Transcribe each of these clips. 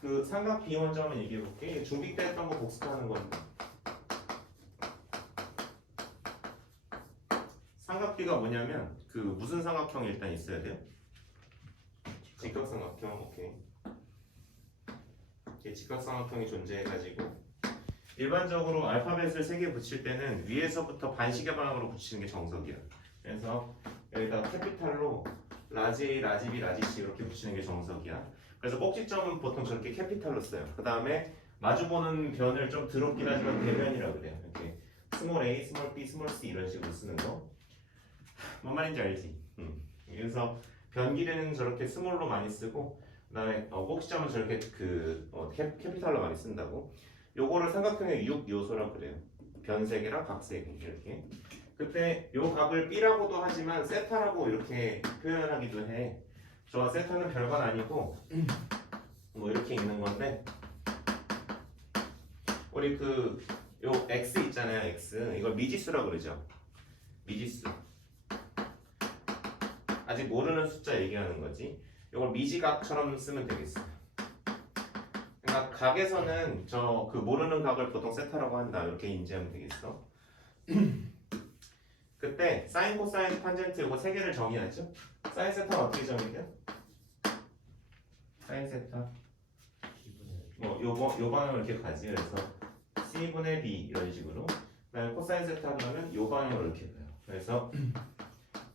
그 삼각 비원점을 얘기해 볼게. 중비 때 했던 거 복습하는 건데. 삼각비가 뭐냐면 그 무슨 삼각형이 일단 있어야 돼요? 직각삼각형. 오케이. 직각삼각형이 존재해가지고 일반적으로 알파벳을 3개 붙일 때는 위에서부터 반시계 방향으로 붙이는 게 정석이야. 그래서 여기다 캐피탈로 라지 A, 라지 B, 라지 C 이렇게 붙이는 게 정석이야. 그래서 꼭지점은 보통 저렇게 캐피탈로 써요. 그 다음에 마주보는 변을 좀 더럽긴 하지만 대변이라고 그래요. 이렇게 스몰 a, 스몰 b, 스몰 c 이런 식으로 쓰는 거. 뭔 말인지 알지? 그래서 변기는 저렇게 스몰로 많이 쓰고 그다음에 꼭지점은 저렇게 캐피탈로 많이 쓴다고. 요거를 삼각형의 6요소라고 그래요. 변 3개랑 각 3개 이렇게. 그때 요 각을 B라고도 하지만 세타라고 이렇게 표현하기도 해. 저 세타는 별건 아니고 뭐 이렇게 있는 건데 우리 요 x 있잖아요. x 이걸 미지수라고 그러죠. 미지수. 아직 모르는 숫자 얘기하는 거지. 이걸 미지각처럼 쓰면 되겠어요. 그러니까 각에서는 그 모르는 각을 보통 세타라고 한다. 이렇게 인지하면 되겠어. 그때 사인, 코사인, 탄젠트 이거 3개를 정의하죠. 사인 세타는 어떻게 정의돼요? 사인 세타 요 방향으로 이렇게 가지. 그래서 C분의 B 이런 식으로. 그다음에 코사인 세타 그러면 요 방향으로 이렇게 가요. 그래서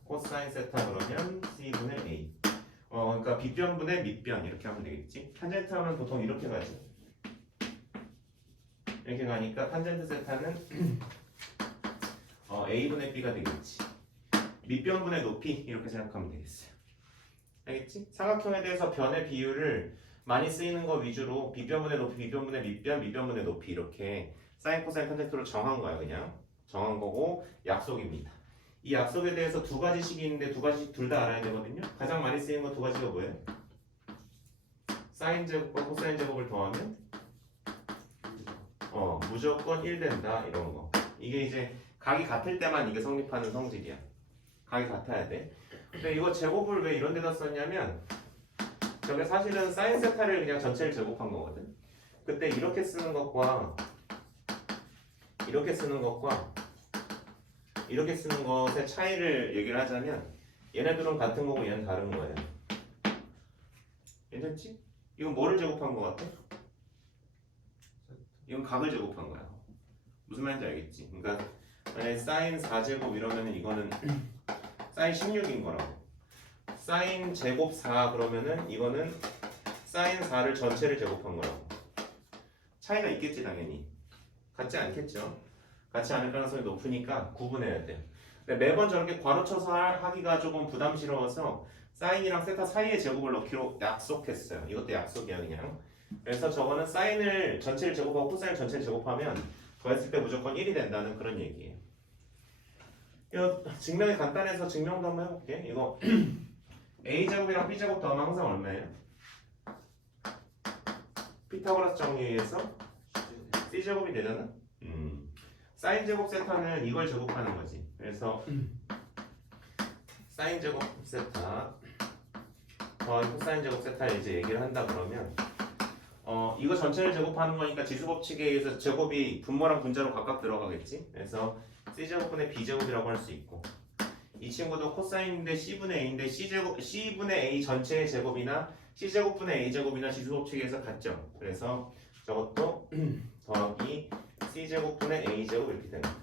코사인 세타 그러면 C분의 A. 그러니까 빗변분의 밑변 이렇게 하면 되겠지. 탄젠트 하면 보통 이렇게 가지. 이렇게 가니까 탄젠트 세타는 A분의 B가 되겠지. 밑변분의 높이 이렇게 생각하면 되겠어요. 알겠지? 삼각형에 대해서 변의 비율을 많이 쓰이는 거 위주로 빗변분의 높이, 빗변분의 밑변, 밑변분의 높이 이렇게 사인, 코사인, 탄젠트로 정한 거야. 그냥 정한 거고 약속입니다. 이 약속에 대해서 2가지식이 있는데 2가지씩 둘 다 알아야 되거든요. 가장 많이 쓰이는 거 2가지가 뭐예요? 사인 제곱과 코사인 제곱을 더하면 무조건 1 된다 이런 거. 이게 이제 각이 같을 때만 이게 성립하는 성질이야. 각이 같아야 돼. 근데 이거 제곱을 왜 이런 데다 썼냐면 저게 사실은 사인 세타를 그냥 전체를 제곱한 거거든. 그때 이렇게 쓰는 것과 이렇게 쓰는 것과 이렇게 쓰는 것의 차이를 얘기를 하자면 얘네들은 같은 거고 얘는 다른 거예요. 괜찮지? 이건 뭐를 제곱한 거 같아? 이건 각을 제곱한 거야. 무슨 말인지 알겠지? 그러니까 만약에 사인 4제곱 이러면은 이거는 사인 16인 거라고. 사인 제곱 4 그러면은 이거는 사인 4를 전체를 제곱한 거라고. 차이가 있겠지 당연히. 같지 않겠죠? 같지 않을 가능성이 높으니까 구분해야 돼요. 근데 매번 저렇게 괄호쳐서 하기가 조금 부담스러워서 사인이랑 세타 사이의 제곱을 넣기로 약속했어요. 이것도 약속이야 그냥. 그래서 저거는 사인을 전체를 제곱하고 코사인을 전체를 제곱하면 더했을 때 무조건 1이 된다는 그런 얘기예요. 이거 증명이 간단해서 증명도 한번 해볼게. 이거 A제곱이랑 B제곱 더하면 항상 얼마예요? 피타고라스 정리에 의해서 C제곱이 되잖아? 사인 제곱 세타는 이걸 제곱하는 거지. 그래서 사인 제곱 세타 더하기 코사인 제곱 세타를 이제 얘기를 한다 그러면 이거 전체를 제곱하는 거니까 지수 법칙에 의해서 제곱이 분모랑 분자로 각각 들어가겠지. 그래서 C제곱분의 B제곱이라고 할 수 있고 이 친구도 코사인인데 C분의 A인데 C분의 A 전체의 제곱이나 C제곱분의 A제곱이나 지수 법칙에 의해서 같죠. 그래서 저것도 더하기 C제곱분의 A제곱 이렇게 되는 거야.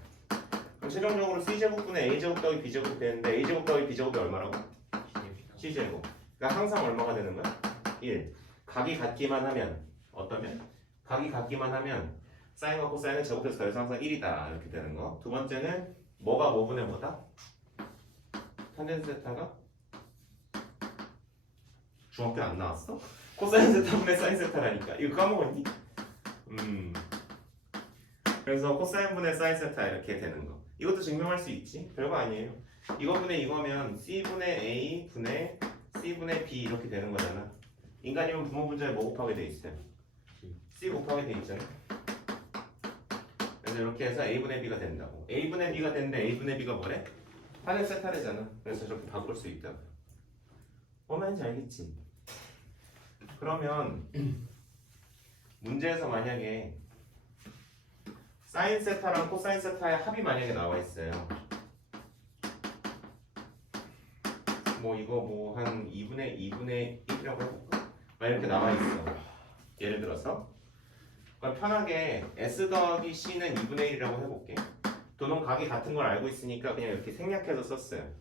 그럼 최종적으로 C제곱분의 A제곱 더하기 B제곱이 되는데 A제곱 더하기 B제곱이 얼마라고? C제곱. 그러니까 항상 얼마가 되는 거야? 1. 각이 같기만 하면 어떠면? 각이 같기만 하면 사인과 코사인은 제곱해서 더해서 항상 1이다 이렇게 되는 거. 두 번째는 뭐가 뭐분의 뭐다? 탄젠트 세타가 중학교 안 나왔어? 코사인 세타분의 사인 세타라니까. 이거 까먹었니? 그래서 코사인분의 사인 세타 이렇게 되는 거. 이것도 증명할 수 있지. 별거 아니에요. 이거분의 이거면 C분의 A 분의 C분의 B 이렇게 되는 거잖아. 인간이면 부모 분자에 뭐 곱하게 돼 있어요? C 곱하게 돼 있잖아. 그래서 이렇게 해서 A분의 B가 된다고. A분의 B가 되는데 A분의 B가 뭐래? 탄젠트 세타래잖아. 그래서 저렇게 바꿀 수 있다고. 뭔 말인지 알겠지? 그러면 문제에서 만약에 사인 세타랑 코사인 세타의 합이 만약에 나와 있어요. 뭐 이거 뭐 한 2분의 1이라고 해볼까? 막 이렇게 나와 있어. 예를 들어서 그럼 편하게 S 더하기 C는 2분의 1이라고 해볼게. 도는 각이 같은 걸 알고 있으니까 그냥 이렇게 생략해서 썼어요.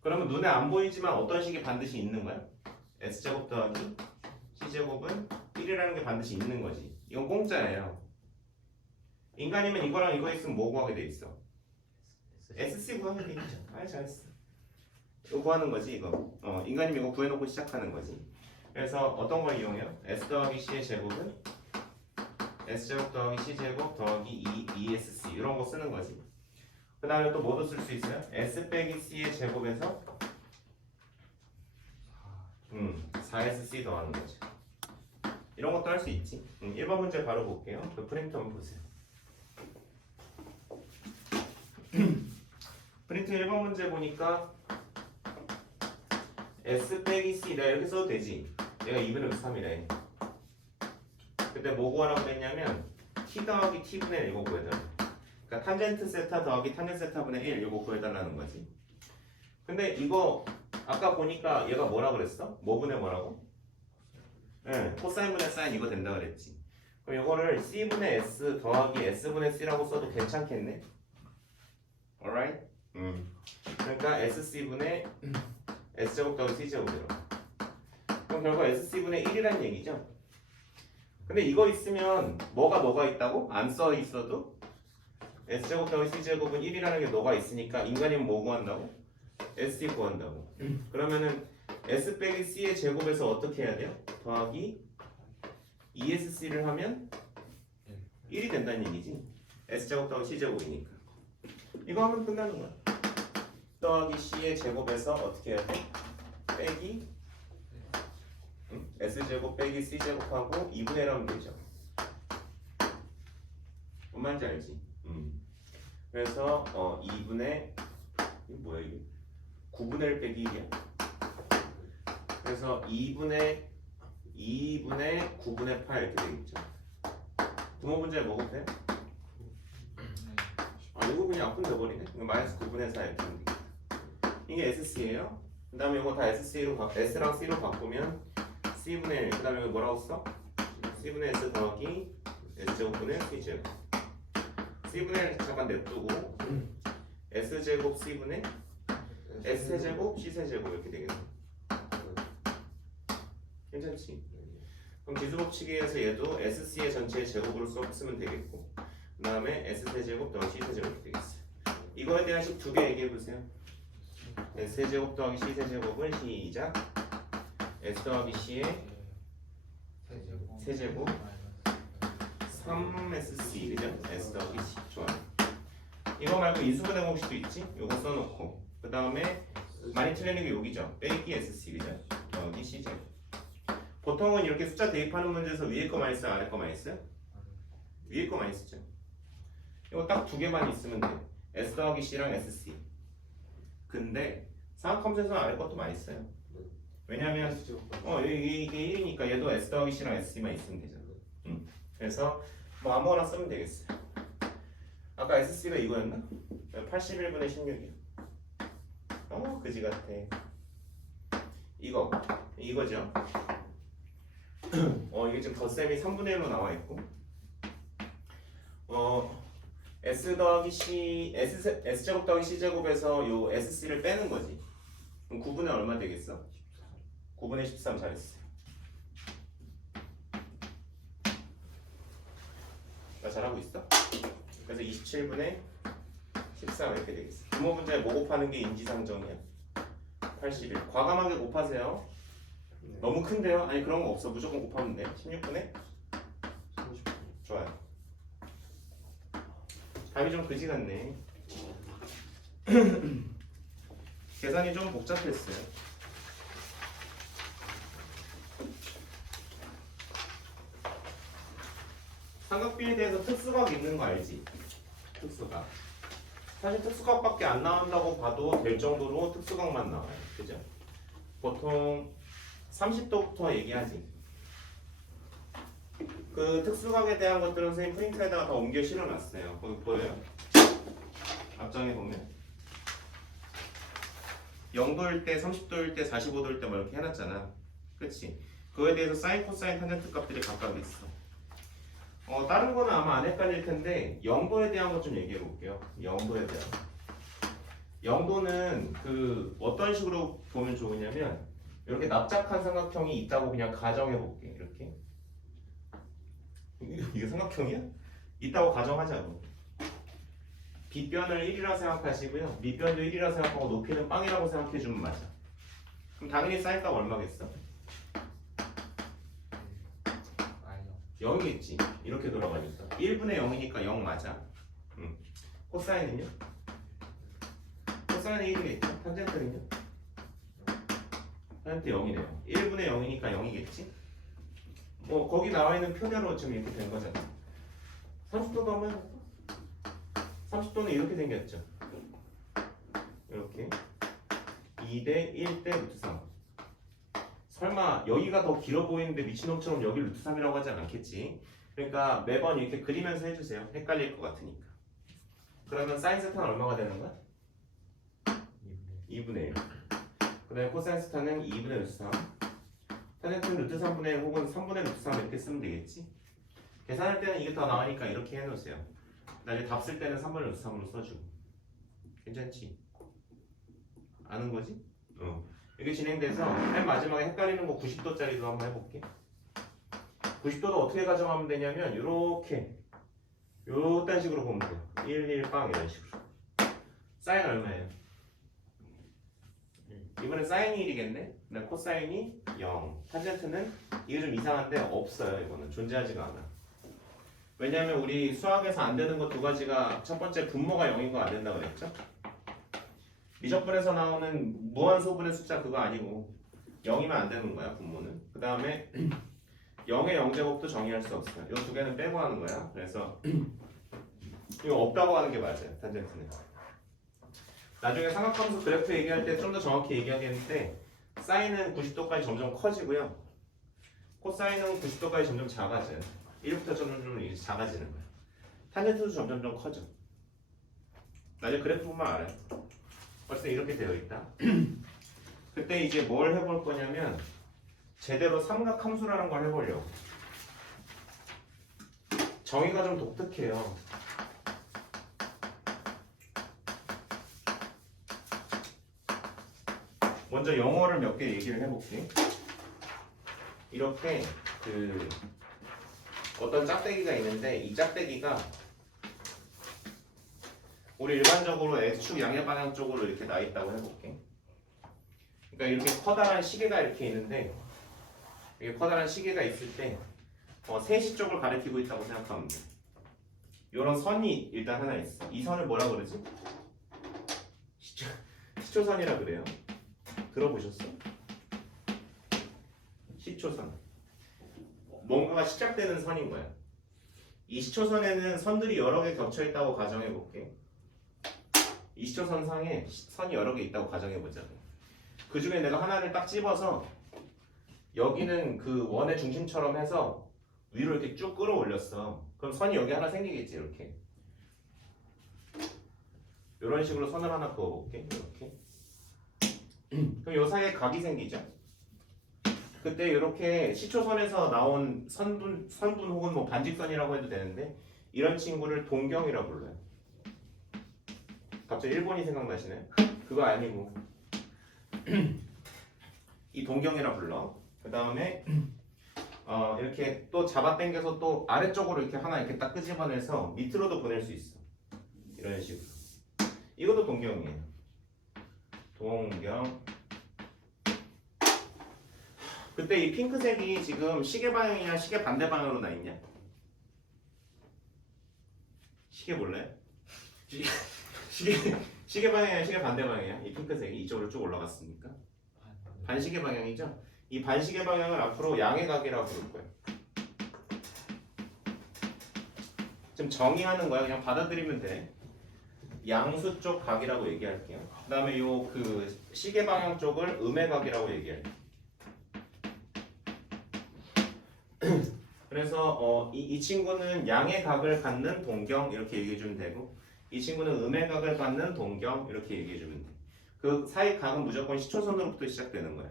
그러면 눈에 안 보이지만 어떤 식이 반드시 있는 거야? S제곱 더하기 C제곱은 1이라는 게 반드시 있는 거지. 이건 공짜예요. 인간이면 이거랑 이거 있으면 뭐 구하게 돼 있어? SC 구하게 돼 있죠. 아, 잘했어. 이거 구하는 거지 이거. 인간이면 이거 구해놓고 시작하는 거지. 그래서 어떤 걸 이용해요? S 더하기 C의 제곱은 S제곱 더하기 C제곱 더하기 2SC 이런 거 쓰는 거지. 그 다음에 또 뭐도 쓸 수 있어요? S 빼기 C의 제곱에서 4SC 더하는 거지. 이런 것도 할 수 있지. 1번 문제 바로 볼게요. 그 프린트 한번 보세요. 프린트 1번 문제 보니까 S 빼기 C 내가 이렇게 써도 되지. 얘가 2분의 3이래. 그때 뭐 구하라고 했냐면 T 더하기 T분의 1 이거 구해달라. 그러니까 탄젠트 세타 더하기 탄젠트 세타분의 1 이거 구해달라는 거지. 근데 이거 아까 보니까 얘가 뭐라 그랬어? 뭐분의 뭐라고? 네, 코사인분의 사인 이거 된다 그랬지. 그럼 이거를 C분의 S 더하기 S분의 C라고 써도 괜찮겠네? alright? 그러니까 SC분의 S제곱 더하기 C제곱이라고. 그럼 결국 SC분의 1이라는 얘기죠. 근데 이거 있으면 뭐가 있다고? 안 써 있어도 S제곱 더하기 C제곱은 1이라는 게 너가 있으니까 인간이면 뭐 구한다고? SC 구한다고. 그러면은 S 빼기 C의 제곱에서 어떻게 해야 돼요? 더하기 2SC를 하면 1이 된다는 얘기지. S제곱 더하기 C제곱이니까. 이거 하면 끝나는 거야. 더하기 C의 제곱에서 어떻게 해야 돼? 빼기 S제곱 빼기 C제곱하고 2분의 1 하면 되죠. 뭔 말인지 알지? 그래서 2분의 이게 뭐야 이게? 9분의 1 빼기 1이야. 그래서 2분의 9분의 8 이렇게 되겠죠. 분모 문제 먹어도 돼? 아 이거 그냥 앞분 돼버리네. 이거 마이너스 9분의 4 이렇게 되면 되겠다. 이게 SC예요. 그 다음에 이거 다 S랑 C로 바꾸면 C분의 1. 그 다음에 이거 뭐라고 써? C분의 S 더하기 S제곱분의 C제곱. C분의 1 잠깐 냅두고 S제곱 C분의 S세제곱 C세제곱 이렇게 되겠네. 괜찮지? 그럼 지수법칙에서 얘도 SC의 전체의 제곱으로 쓰면 되겠고 그 다음에 S세제곱 더하기 C세제곱 이렇게 되겠어요. 이거에 대한 식 두 개 얘기해보세요. S세제곱 더하기 C세제곱은 시작 S 더하기 C의 세제곱 3SC 그죠? S 더하기 C 좋아요. 이거 말고 인수분해 공식도 있지? 요거 써놓고 그 다음에 많이 틀리는 게 여기죠. 빼기 SC 그죠? 더하기 C제곱. 보통은 이렇게 숫자 대입하는 문제에서 위에 거 많이 써요? 아래 거 많이 써요? 위에 거 많이 쓰죠. 이거 딱 두 개만 있으면 돼. S 더하기 C랑 SC. 근데 사각함수에서는 아래 것도 많이 써요. 왜냐면 이게 1이니까 얘도 S 더하기 C랑 SC만 있으면 되잖아. 그래서 뭐 아무거나 쓰면 되겠어요. 아까 SC가 이거였나? 81분의 16이야. 그지 같아. 이거죠. 이게 지금 덧셈이 3분의 1로 나와 있고 S 더하기 C S제곱 더하기 C제곱에서 요 SC를 빼는 거지. 그럼 9분의 얼마 되겠어? 9분의 13 잘했어. 나 잘하고 있어? 그래서 27분의 13 이렇게 되겠어. 분모 문제에 뭐 곱하는 게 인지상정이야? 81. 과감하게 곱하세요. 너무 큰데요? 아니 그런 거 없어. 무조건 곱하면 돼. 16분의 30분. 좋아요. 답이 좀 그지 같네. 계산이 좀 복잡했어요. 삼각비에 대해서 특수각 있는 거 알지? 특수각. 사실 특수각밖에 안 나온다고 봐도 될 정도로 특수각만 나와요. 그죠? 보통 30도부터 얘기하지. 그 특수각에 대한 것들은 선생님 프린트에다가 다 옮겨 실어놨어요. 거기 보여요? 앞장에 보면 0도일 때, 30도일 때, 45도일 때 뭐 이렇게 해놨잖아. 그치? 그거에 대해서 사인, 코사인, 탄젠트 값들이 각각 있어. 다른 거는 아마 안 헷갈릴 텐데 0도에 대한 것 좀 얘기해 볼게요. 0도에 대한. 0도는 그 어떤 식으로 보면 좋으냐면 이렇게 납작한 삼각형이 있다고 그냥 가정해 볼게. 이렇게. 이게 삼각형이야? 있다고 가정하자고. 빗변을 1이라 생각하시고요. 밑변도 1이라 생각하고 높이는 빵이라고 생각해 주면 맞아. 그럼 당연히 사인값 얼마겠어? 0이겠지. 이렇게 돌아가니까 1분의 0이니까 0 맞아. 코사인은요? 코사인은 1이겠죠. 탄젠트는요? 탄젠트 0이네요. 1분의 0이니까 0이겠지. 뭐 거기 나와 있는 표대로 지금 이렇게 된 거잖아. 30도도 한번 해볼까? 30도는 이렇게 생겼죠. 이렇게 2대 1대 루트 3. 설마 여기가 더 길어 보이는데 미친놈처럼 여기 루트 3이라고 하진 않겠지. 그러니까 매번 이렇게 그리면서 해주세요. 헷갈릴 것 같으니까. 그러면 사인 세타는 얼마가 되는 거야? 2분의 1. 그 다음에 코사인 세타는 2분의 루트 3. 탄젠트는 루트 3분의 1 혹은 3분의 루트 3 이렇게 쓰면 되겠지. 계산할 때는 이게 더 나으니까 이렇게 해놓으세요. 나중에 답 쓸 때는 3분의 루트 3으로 써주고. 괜찮지? 아는 거지? 이게 진행돼서 맨 마지막에 헷갈리는 거 90도짜리도 한번 해볼게. 90도도 어떻게 가정하면 되냐면 요렇게 요딴 식으로 보면 돼요. 1, 1, 빵 이런 식으로. 사인 얼마예요? 이번엔 사인이 1이겠네? 그다음 코사인이 0. 탄젠트는 이게 좀 이상한데 없어요. 이거는 존재하지가 않아. 왜냐면 우리 수학에서 안 되는 거 두 가지가 첫 번째 분모가 0인 거 안 된다고 그랬죠? 미적분에서 나오는 무한소분의 숫자 그거 아니고 0이면 안 되는 거야 분모는. 그 다음에 0의 0제곱도 정의할 수 없어요. 이 두 개는 빼고 하는 거야. 그래서 이거 없다고 하는 게 맞아요. 탄젠트는. 나중에 삼각함수 그래프 얘기할 때 좀 더 정확히 얘기하겠는데 사인은 90도까지 점점 커지고요. 코사인은 90도까지 점점 작아져요. 1부터 점점 이제 작아지는 거야. 탄젠트도 점점 커져. 나중에 그래프 보면 알아요. 벌써 이렇게 되어 있다. 그때 이제 뭘 해볼 거냐면 제대로 삼각함수라는 걸 해보려고. 정의가 좀 독특해요. 먼저 영어를 몇 개 얘기를 해볼게. 이렇게 그 어떤 짝대기가 있는데 이 짝대기가 우리 일반적으로 X축 양의 방향 쪽으로 이렇게 나 있다고 해볼게. 그러니까 이렇게 커다란 시계가 이렇게 있는데 이게 커다란 시계가 있을 때 세시 쪽을 가리키고 있다고 생각하면 돼. 이런 선이 일단 하나 있어. 이 선을 뭐라 그러지? 시초선이라 그래요. 들어보셨어? 시초선. 뭔가가 시작되는 선인 거야. 이 시초선에는 선들이 여러 개 겹쳐 있다고 가정해 볼게. 이 시초선 상에 선이 여러 개 있다고 가정해 보자고. 그 중에 내가 하나를 딱 집어서 여기는 그 원의 중심처럼 해서 위로 이렇게 쭉 끌어올렸어. 그럼 선이 여기 하나 생기겠지. 이렇게 이런 식으로 선을 하나 그어볼게. 이렇게. 그럼 요 사이에 각이 생기죠. 그때 이렇게 시초선에서 나온 선분 혹은 뭐 반직선이라고 해도 되는데 이런 친구를 동경이라고 불러요. 갑자기 일본이 생각나시나요? 그거 아니고 이 동경이라 불러. 그 다음에 이렇게 또 잡아당겨서 또 아래쪽으로 이렇게 하나 이렇게 딱 끄집어내서 밑으로도 보낼 수 있어. 이런 식으로. 이것도 동경이에요. 동경. 그때 이 핑크색이 지금 시계 방향이냐 시계 반대 방향으로 나 있냐? 시계 몰라요? 시계 방향이냐 시계 반대 방향이야? 이 핑크색이 이쪽으로 쭉 올라갔으니까 반시계 방향이죠? 이 반시계 방향을 앞으로 양의 각이라고 부를 거예요. 지금 정의하는 거야. 그냥 받아들이면 돼. 양수 쪽 각이라고 얘기할게요. 그 다음에 요 그 시계 방향 쪽을 음의 각이라고 얘기할게요. 그래서 이 친구는 양의 각을 갖는 동경 이렇게 얘기해 주면 되고 이 친구는 음의 각을 갖는 동경 이렇게 얘기해 주면 돼. 그 사이 각은 무조건 시초선으로부터 시작되는 거야.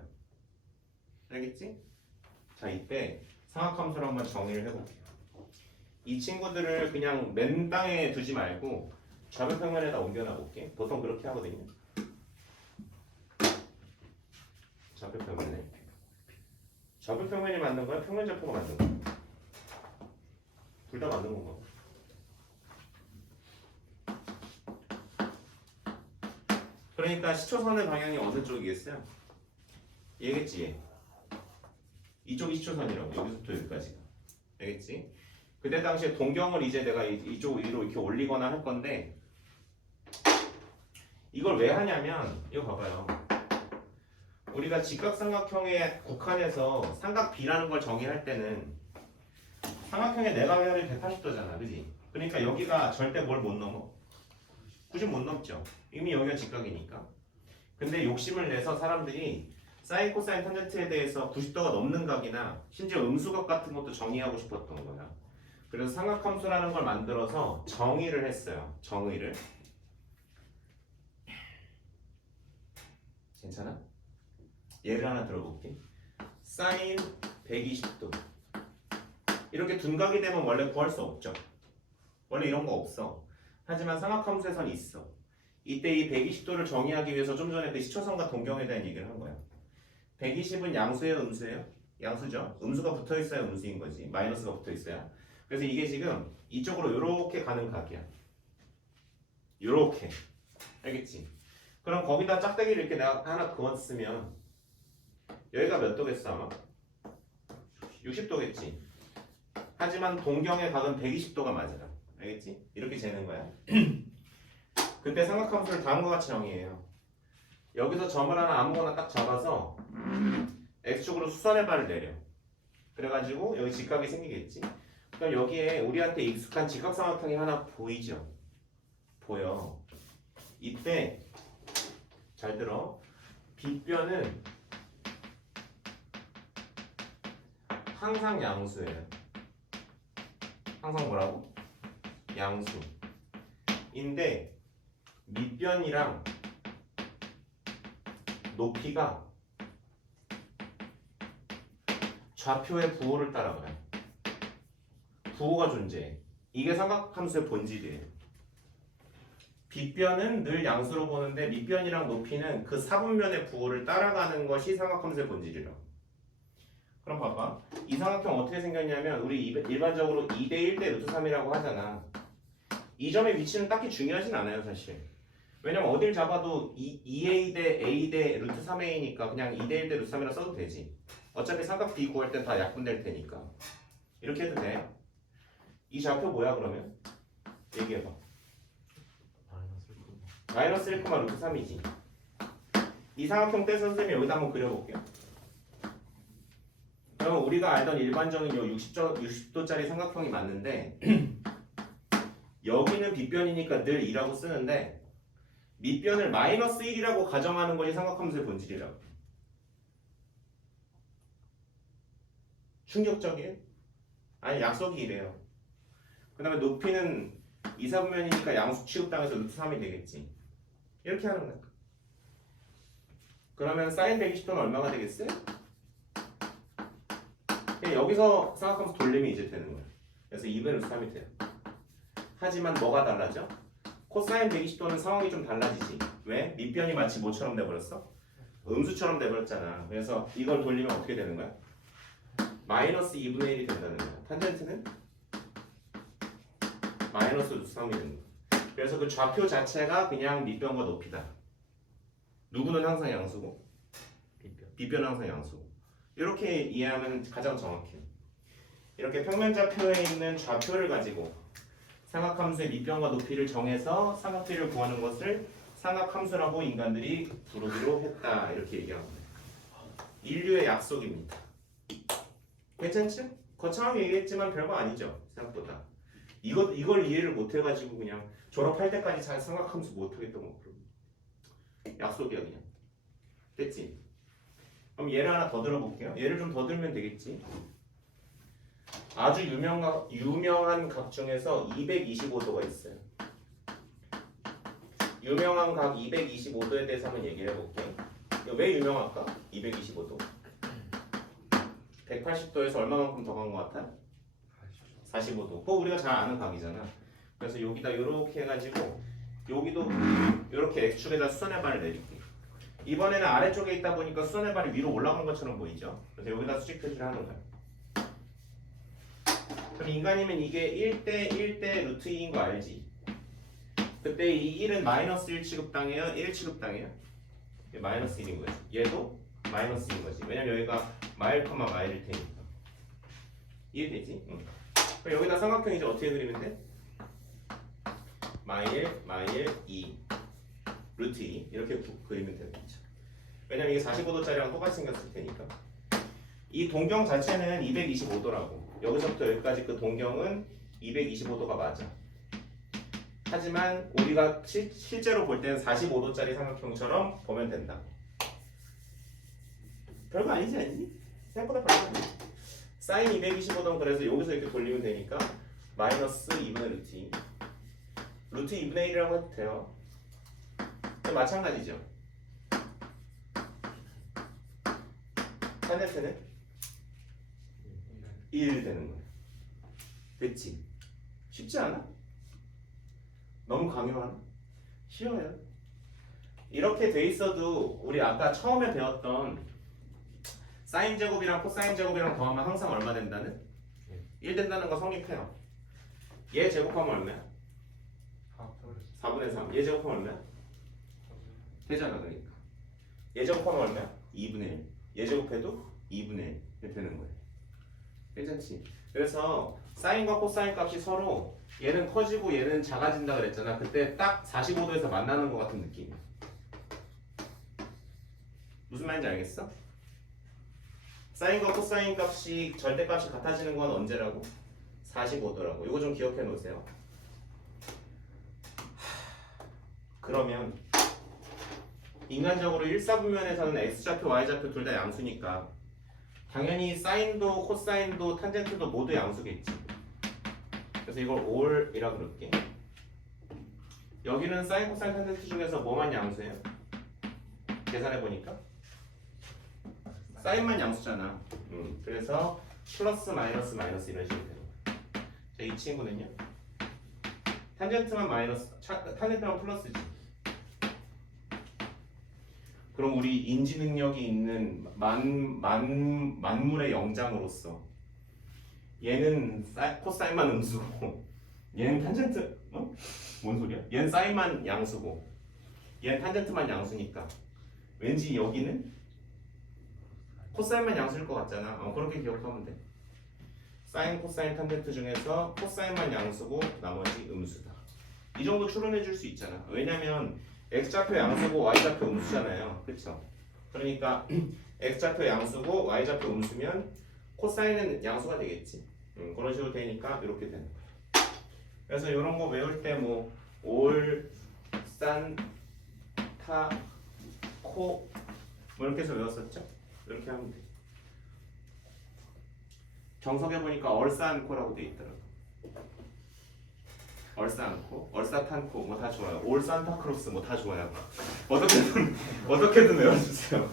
알겠지? 자, 이때 삼각함수를 한번 정의를 해볼게요. 이 친구들을 그냥 맨 땅에 두지 말고 좌표평면에다 옮겨놔 볼게. 보통 그렇게 하거든요. 좌표평면에. 좌표평면이 만든 거야? 평면좌표가 만든 거야? 둘 다 만든 건가? 그러니까 시초선의 방향이 어느 쪽이겠어요? 얘겠지? 이쪽이 시초선이라고. 여기서부터 여기까지가. 알겠지? 그때 당시에 동경을 이제 내가 이쪽 위로 이렇게 올리거나 할 건데 이걸 왜 하냐면 이거 봐봐요. 우리가 직각삼각형에 국한해서 삼각 B라는 걸 정의할 때는 삼각형의 내각면이 180도잖아, 그지? 그러니까 여기가 절대 뭘 못 넘어? 90 못 넘죠. 이미 여기가 직각이니까. 근데 욕심을 내서 사람들이 사인, 코사인, 탄젠트에 대해서 90도가 넘는 각이나 심지어 음수각 같은 것도 정의하고 싶었던 거야. 그래서 삼각함수라는 걸 만들어서 정의를 했어요. 정의를. 괜찮아? 예를 하나 들어볼게. 사인 120도. 이렇게 둔각이 되면 원래 구할 수 없죠. 원래 이런 거 없어. 하지만 삼각함수에선 있어. 이때 이 120도를 정의하기 위해서 좀 전에 그 시초선과 동경에 대한 얘기를 한 거야. 120은 양수예요, 음수예요? 양수죠. 음수가 붙어 있어야 음수인 거지. 마이너스가 붙어 있어야. 그래서 이게 지금 이쪽으로 이렇게 가는 각이야. 요렇게. 알겠지? 그럼 거기다 짝대기를 이렇게 내가 하나 그었으면 여기가 몇 도겠어 아마? 60도겠지. 하지만 동경의 각은 120도가 맞아. 알겠지? 이렇게 재는 거야. 그때 삼각함수를 다음과 같이 정의해요. 여기서 점을 하나 아무거나 딱 잡아서 x축으로 수선의 발을 내려. 그래가지고 여기 직각이 생기겠지. 그럼 여기에 우리한테 익숙한 직각삼각형이 하나 보이죠? 보여. 이때 잘 들어. 빗변은 항상 양수예요. 항상 뭐라고? 양수. 인데 밑변이랑 높이가 좌표의 부호를 따라가요. 부호가 존재해. 이게 삼각함수의 본질이에요. 빗변은 늘 양수로 보는데 밑변이랑 높이는 그 사분면의 부호를 따라가는 것이 삼각함수의 본질이라고. 그럼 봐봐. 이 삼각형 어떻게 생겼냐면 우리 일반적으로 2대 1대 루트 3이라고 하잖아. 이 점의 위치는 딱히 중요하진 않아요, 사실. 왜냐면 어딜 잡아도 2a 대 a 대 루트 3a니까 그냥 2대 1 대 루트 3이라 써도 되지. 어차피 삼각 B 구할 땐 다 약분될 테니까. 이렇게 해도 돼. 이 좌표 뭐야 그러면? 얘기해봐. 마이너스 1, 루트 3이지. 이 삼각형 떼서 선생님이 여기다 한번 그려볼게요. 그러면 우리가 알던 일반적인 요 60도짜리 삼각형이 맞는데 여기는 빗변이니까 늘 2라고 쓰는데 밑변을 마이너스 1이라고 가정하는 것이 삼각함수의 본질이라고. 충격적이에요? 아니 약속이 이래요. 그 다음에 높이는 2, 4분면이니까 양수 취급당해서 루트 3이 되겠지. 이렇게 하는 거야. 그러면 사인 120도는 얼마가 되겠어요? 여기서 삼각함수 돌림이 이제 되는 거야. 그래서 2분의 루트 3이 돼요. 하지만 뭐가 달라져? 코사인 120도는 상황이 좀 달라지지. 왜? 밑변이 마치 뭐처럼 돼버렸어? 음수처럼 돼버렸잖아. 그래서 이걸 돌리면 어떻게 되는 거야? 마이너스 2분의 1이 된다는 거야. 탄젠트는 마이너스 루트 3이 되는 거야. 그래서 그 좌표 자체가 그냥 밑변과 높이다. 누구는 항상 양수고 빗변은 항상 양수고. 이렇게 이해하면 가장 정확해요. 이렇게 평면좌표에 있는 좌표를 가지고 삼각함수의 밑변과 높이를 정해서 삼각비를 구하는 것을 삼각함수라고 인간들이 부르기로 했다. 이렇게 얘기합니다. 인류의 약속입니다. 괜찮지? 거창하게 얘기했지만 별거 아니죠. 생각보다. 이걸 이해를 못해가지고 그냥 졸업할 때까지 잘 삼각함수 못하겠다고 뭐 약속이야 그냥. 됐지? 그럼 예를 하나 더 들어볼게요. 예를 좀 더 들면 되겠지. 아주 유명한 각 중에서 225도가 있어요. 유명한 각 225도에 대해서 한번 얘기를 해볼게. 왜 유명할까? 225도. 180도에서 얼마만큼 더 간 것 같아? 45도. 그거 우리가 잘 아는 각이잖아. 그래서 여기다 이렇게 해가지고 여기도 이렇게 X축에다 수선의 발을 내릴게. 이번에는 아래쪽에 있다 보니까 수선의 발이 위로 올라간 것처럼 보이죠? 그래서 여기다 수직 표시를 하는 거야. 그럼 인간이면 이게 1대 1대 루트 2인 거 알지? 그때 이 1은 마이너스 1 취급당해요? 1 취급당해요? 마이너스 1인 거지. 얘도 마이너스 1인 거지. 왜냐면 여기가 마일, 마일일 테니까. 이해되지? 응. 그럼 여기다 삼각형 이제 어떻게 그리면 돼? 마일, 2 루트 2 이렇게 그리면 되겠죠. 왜냐면 이게 45도짜리랑 똑같이 생겼을 테니까. 이 동경 자체는 225도라고. 여기서부터 여기까지 그 동경은 225도가 맞아. 하지만 우리가 실제로 볼 때는 45도짜리 삼각형처럼 보면 된다. 별거 아니지 않니? 생각보다 별거 아니지. 사인 225도는 그래서 여기서 이렇게 돌리면 되니까 마이너스 2분의 루트 2 루트 2분의 1이라고 해도 돼요. 마찬가지죠. 탄젠트는 1 되는 거야. 됐지? 쉽지 않아? 너무 강요하나? 쉬워요. 이렇게 돼 있어도 우리 아까 처음에 배웠던 사인 제곱이랑 코사인 제곱이랑 더하면 항상 얼마 된다는? 1 된다는 거 성립해요. 얘 제곱하면 얼마야? 4분의 3. 얘 제곱하면 얼마야? 되잖아. 그러니까 얘 제곱하면 얼마야? 2분의 1. 얘 제곱해도 2분의 1 이렇게 되는 거예요. 괜찮지? 그래서 사인과 코사인 값이 서로 얘는 커지고 얘는 작아진다 그랬잖아. 그때 딱 45도에서 만나는 것 같은 느낌. 무슨 말인지 알겠어? 사인과 코사인 값이 절대값이 같아지는 건 언제라고? 45도라고. 이거 좀 기억해 놓으세요. 그러면 인간적으로 1사분면에서는 x좌표, y좌표 둘 다 양수니까 당연히 사인도 코사인도 탄젠트도 모두 양수겠지. 그래서 이걸 all이라 그럴게. 여기는 사인, 코사인, 탄젠트 중에서 뭐만 양수예요? 계산해 보니까 사인만 양수잖아. 그래서 플러스 마이너스 마이너스 이런 식으로 되는 거야. 자, 이 친구는요. 탄젠트만 마이너스, 탄젠트만 플러스지. 그럼 우리 인지 능력이 있는 만물의 영장으로서 얘는 코사인만 음수고 얘는 탄젠트 뭔 소리야? 얘는 사인만 양수고 얘는 탄젠트만 양수니까 왠지 여기는 코사인만 양수일 것 같잖아. 그렇게 기억하면 돼. 사인, 코사인, 탄젠트 중에서 코사인만 양수고 나머지 음수다. 이 정도 추론해 줄 수 있잖아. 왜냐면 x좌표 양수고 y좌표 음수잖아요. 그쵸? 그러니까 x좌표 양수고 y좌표 음수면 코사인은 양수가 되겠지. 그런 식으로 되니까 이렇게 되는 거야. 그래서 이런 거 외울 때 뭐 올, 산, 타, 코 뭐 이렇게 해서 외웠었죠? 이렇게 하면 돼. 정석에 보니까 얼싸안코라고 돼 있더라고. 얼싸안코, 얼싸탄코 뭐 다 좋아요. 올 산타크로스 뭐 다 좋아요. 어떻게든 외워주세요.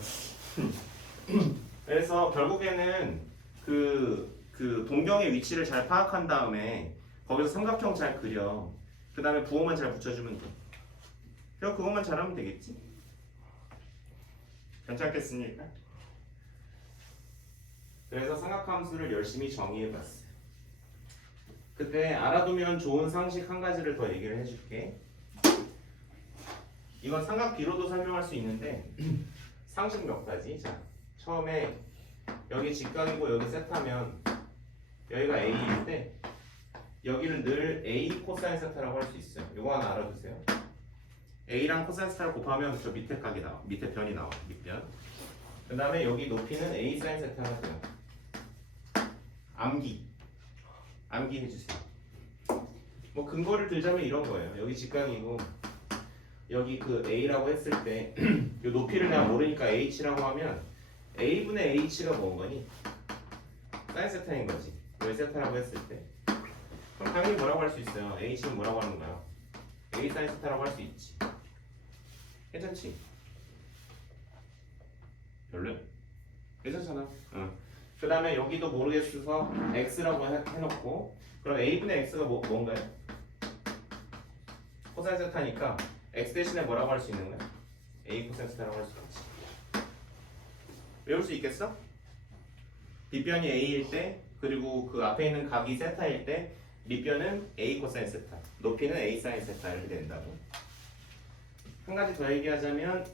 그래서 결국에는 그 동경의 위치를 잘 파악한 다음에 거기서 삼각형 잘 그려. 그 다음에 부호만 잘 붙여주면 돼. 그럼 그것만 잘하면 되겠지? 괜찮겠습니까? 그래서 삼각함수를 열심히 정의해봤어요. 그때 알아두면 좋은 상식 한 가지를 더 얘기를 해줄게. 이건 삼각비로도 설명할 수 있는데 상식 몇 가지. 자, 처음에 여기 직각이고 여기 세타면 여기가 A인데 여기를 늘 A 코사인 세타라고 할 수 있어요. 이거 하나 알아두세요. A랑 코사인 세타를 곱하면 저 밑에 각이 나와. 밑에 변이 나와. 밑변. 그 다음에 여기 높이는 A 사인 세타가 돼요. 암기 해주세요. 뭐 근거를 들자면 이런 거예요. 여기 직각이고 여기 그 A라고 했을 때 이 높이를 내가 모르니까 H라고 하면 A분의 H가 뭔 거니? 사인 세타인 거지. 여기 세타라고 했을 때 그럼 당연히 뭐라고 할 수 있어요? h는 뭐라고 하는 거야? a 사인 세타라고 할 수 있지. 괜찮지? 별로야? 괜찮잖아. 응. 그 다음에 여기도 모르겠어서 x라고 해놓고 그럼 a분의 x가 뭔가요? 코사인 세타니까 x 대신에 뭐라고 할 수 있는 거야? a 코사인 세타라고 할 수 있지. 외울 수 있겠어? 뒷변이 a일 때 그리고 그 앞에 있는 각이 세타일 때 밑변은 a 코사인 세타, 높이는 a 사인 세타 이렇게 된다고. 한 가지 더 얘기하자면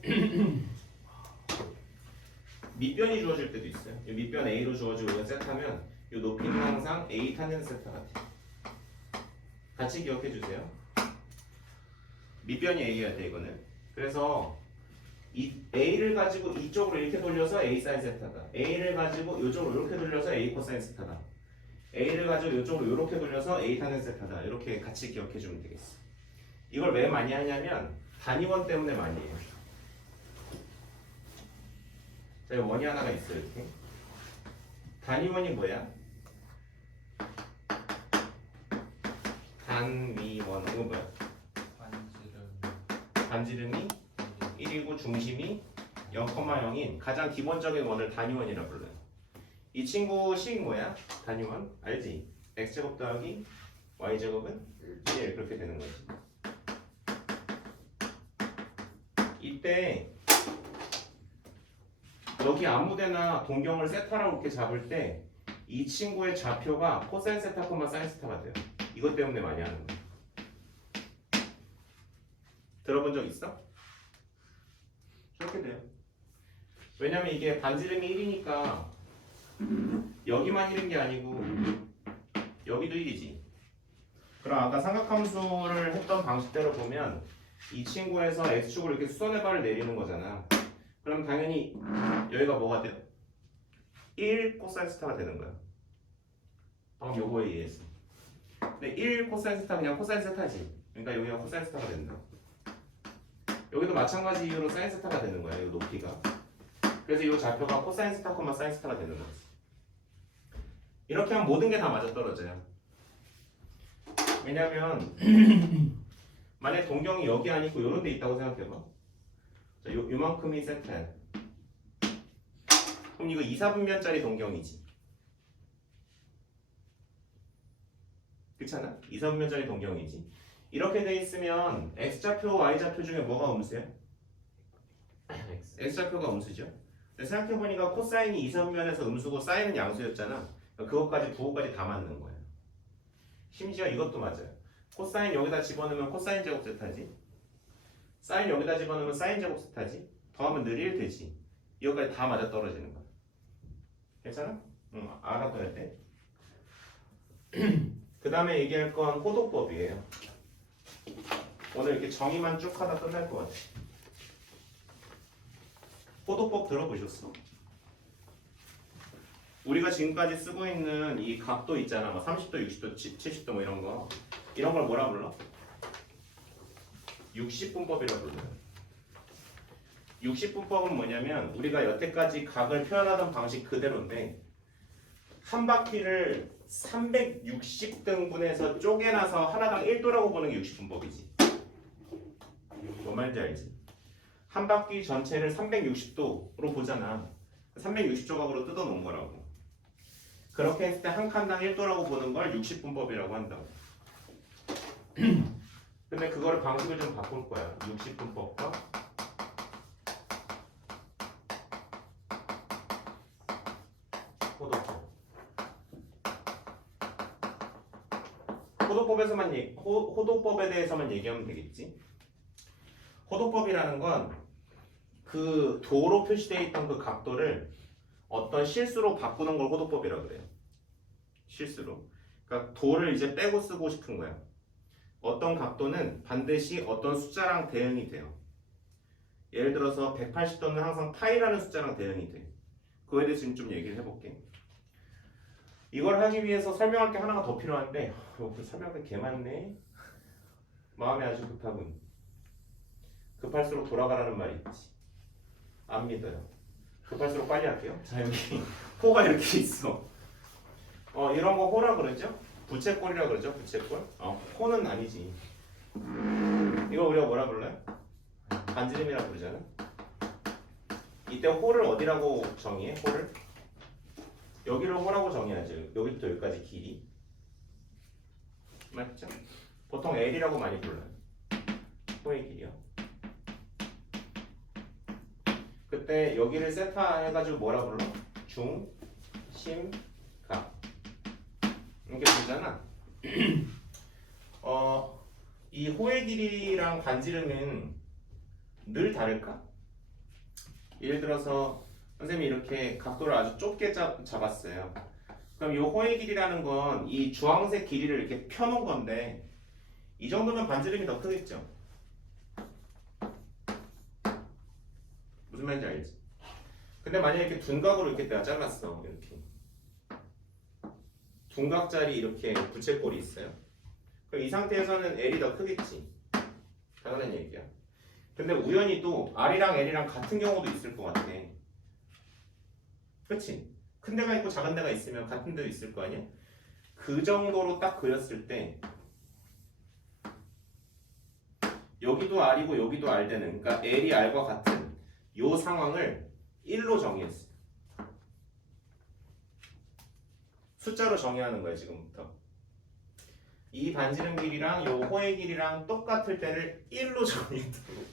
밑변이 주어질 때도 있어요. 이 밑변 a로 주어지고 이거 세타면 이 높이는 항상 a 탄젠트 세타 같아요. 같이 기억해 주세요. 밑변이 a여야 돼 이거는. 그래서 이 a를 가지고 이쪽으로 이렇게 돌려서 a 사인 세타다. a를 가지고 이쪽으로 이렇게 돌려서 a 코사인 세타다. a를 가지고 이쪽으로 이렇게 돌려서 a 탄젠트 세타다. 이렇게 같이 기억해 주면 되겠어. 이걸 왜 많이 하냐면 단위원 때문에 많이 해요. 자, 여기 원이 하나가 있어요. 이렇게. 단위원이 뭐야? 단위원. 이거 뭐야? 반지름이 1이고 중심이 0,0인 가장 기본적인 원을 단위원이라 불러요. 이 친구 식 뭐야? 단위원 알지? x제곱 더하기 y제곱은 1 그렇게 되는 거지. 이때 여기 아무데나 동경을 세타라고 이렇게 잡을 때 이 친구의 좌표가 코사인 세타, 사인 세타가 돼요. 이것 때문에 많이 하는 거야. 들어본 적 있어? 그렇게 돼요. 왜냐면 이게 반지름이 1이니까 여기만 1인 게 아니고 여기도 1이지. 그럼 아까 삼각함수를 했던 방식대로 보면 이 친구에서 x축으로 이렇게 수선의 발을 내리는 거잖아. 그럼 당연히 여기가 뭐가 돼요? 1 코사인 세타가 되는 거야. 방금 요거에 의해서. 근데 1 코사인 세타 그냥 코사인 세타지. 그러니까 여기가 코사인 세타가 된다. 여기도 마찬가지 이유로 사인 세타가 되는 거야. 이 높이가. 그래서 이 좌표가 코사인 세타, 사인 세타가 되는 거지. 이렇게 하면 모든 게 다 맞아떨어져요. 왜냐면 만약 동경이 여기 아니고 이런 데 있다고 생각해봐. 자, 요만큼이 세타야. 그럼 이거 2, 4분면짜리 동경이지. 그렇잖아? 2, 4분면짜리 동경이지. 이렇게 돼 있으면 x좌표, y좌표 중에 뭐가 음수야? x좌표가 음수죠. 근데 생각해보니까 코사인이 2, 3면에서 음수고 사인은 양수였잖아. 그것까지 부호까지 다 맞는 거예요. 심지어 이것도 맞아요. 코사인 여기다 집어넣으면 코사인 제곱 세타지. 사인 여기다 집어넣으면 사인 제곱 세타지. 더하면 늘 1 되지. 이거까지 다 맞아떨어지는 거야. 괜찮아? 응, 알아둬야 돼. 그 다음에 얘기할 건 호도법이에요. 오늘 이렇게 정의만 쭉 하다 끝날 것 같아. 호도법 들어보셨어? 우리가 지금까지 쓰고 있는 이 각도 있잖아. 뭐 30도, 60도, 70도 뭐 이런 거. 이런 걸 뭐라 불러? 60분법이라고 불러요. 60분법은 뭐냐면 우리가 여태까지 각을 표현하던 방식 그대로인데 한 바퀴를 360등분해서 쪼개놔서 하나당 1도라고 보는 게 60분법이지. 뭔 말인지 알지? 한 바퀴 전체를 360도로 보잖아. 360조각으로 뜯어 놓은 거라고. 그렇게 했을 때 한 칸당 1도라고 보는 걸 60분법이라고 한다고. 근데 그거를 방식을 좀 바꿀 거야. 60분법과 호도법. 호도법에 대해서만 얘기하면 되겠지. 호도법이라는 건 그 도로 표시되어 있던 그 각도를 어떤 실수로 바꾸는 걸 호도법이라고 그래요. 실수로. 그러니까 도를 이제 빼고 쓰고 싶은 거야. 어떤 각도는 반드시 어떤 숫자랑 대응이 돼요. 예를 들어서 180도는 항상 파이라는 숫자랑 대응이 돼. 그거에 대해서 좀 얘기를 해볼게. 이걸 하기 위해서 설명할 게 하나가 더 필요한데 설명할 게 개 많네. 마음이 아주 급하군. 급할수록 돌아가라는 말이 있지. 안 믿어요. 급할수록 빨리 할게요. 자, 여기 코가 이렇게 있어. 이런 거 호라 그러죠? 부채꼴이라 그러죠? 부채꼴. 호는 아니지. 이거 우리가 뭐라 불러요? 반지름이라 부르잖아. 이때 호를 어디라고 정의해? 호를? 여기를 호라고 정의하죠. 여기부터 여기까지 길이. 맞죠? 보통 L이라고 많이 불러요. 호의 길이요. 그때 여기를 세타 해가지고 뭐라 불러? 중, 심, 각. 이렇게 되잖아. 이 호의 길이랑 반지름은 늘 다를까? 예를 들어서 선생님이 이렇게 각도를 아주 좁게 잡았어요. 그럼 이 호의 길이라는 건 이 주황색 길이를 이렇게 펴놓은 건데 이 정도면 반지름이 더 크겠죠? 무슨 말인지 알지? 근데 만약에 이렇게 둔각으로 이렇게 내가 잘랐어. 이렇게 둔각짜리 이렇게 부채꼴이 있어요. 그럼 이 상태에서는 L이 더 크겠지. 당연한 얘기야. 근데 우연히 또 R이랑 L이랑 같은 경우도 있을 것 같아. 그렇지? 큰 데가 있고 작은 데가 있으면 같은 데도 있을 거 아니야? 그 정도로 딱 그렸을 때 여기도 R이고 여기도 R 되는, 그러니까 L이 R과 같은 이 상황을 1로 정의했어. 숫자로 정의하는 거야 지금부터. 이 반지름 길이랑 요 호의 길이랑 똑같을 때를 1로 정의했다고.